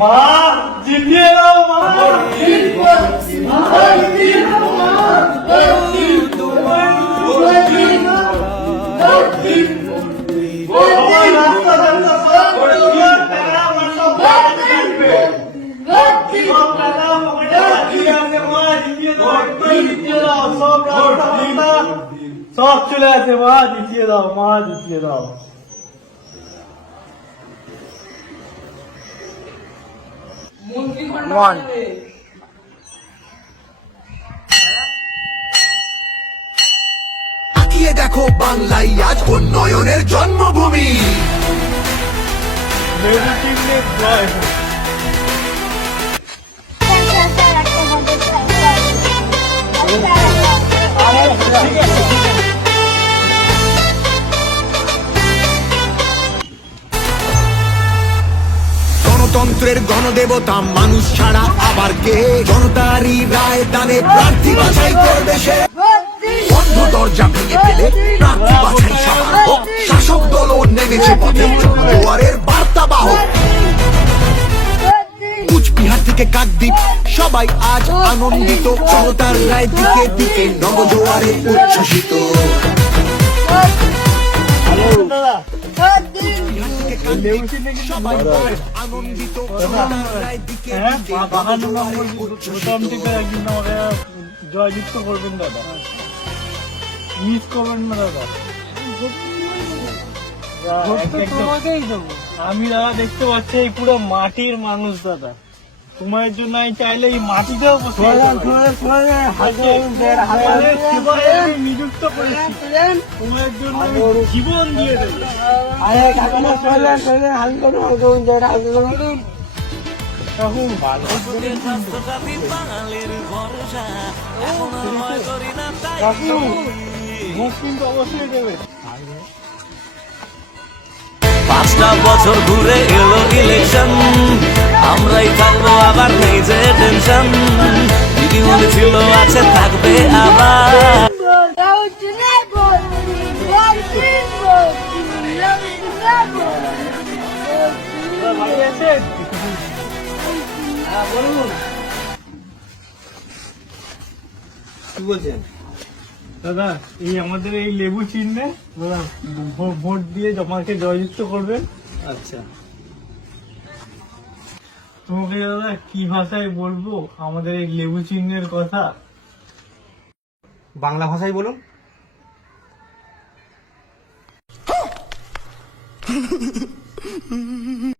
মা জিতিয়ে দাও মা সব চলে আছে মা জিতিয়ে দাও মা জিতিয়ে দাও তাকিয়ে দেখো বাংলায় আজ উন্নয়নের জন্মভূমি। গণতন্ত্রের গণদেবতা মানুষ ছাড়া আবার কে? জনতারই রায় দানে প্রার্থী বাছাই করবে সে। বন্ধ দরজা ভেঙে ফেলে প্রার্থী বাছাই সভা হোক। শাসক দলও নেমেছে পথে জনদুয়ারের বার্তা বাহক। কুচবিহার থেকে কাকদ্বীপ সবাই আজ আনন্দিত। জনতার রায় দিকে দিকে নবজোয়ারে উচ্ছ্বসিত। জয়যুক্ত করবেন দাদা, মিস করবেন না দাদা। আমি দাদা দেখতে পাচ্ছি এই পুরো মাটির মানুষ দাদা, তোমার জন্য আমি চাইলে এই মাটিতেও নিযুক্ত করেছি, তোমার জন্য জীবন দিয়ে দেবো। কিন্তু অবশ্যই দেবে। 5টা বছর ঘুরে এলো ইলেকশন, আমরাই থাকবো আবার নেই যে টেনশন। দিদি বলেছিল আছে থাকবে আবার। কি বলছেন দাদা? এই আমাদের এই লেবু চিহ্নে দাদা ভোট দিয়ে জমাকে জয়যুক্ত করবেন। আচ্ছা, তোমাকে দাদা কি ভাষায় বলবো আমাদের এই লেবু চিহ্নের কথা? বাংলা ভাষায় বলুন।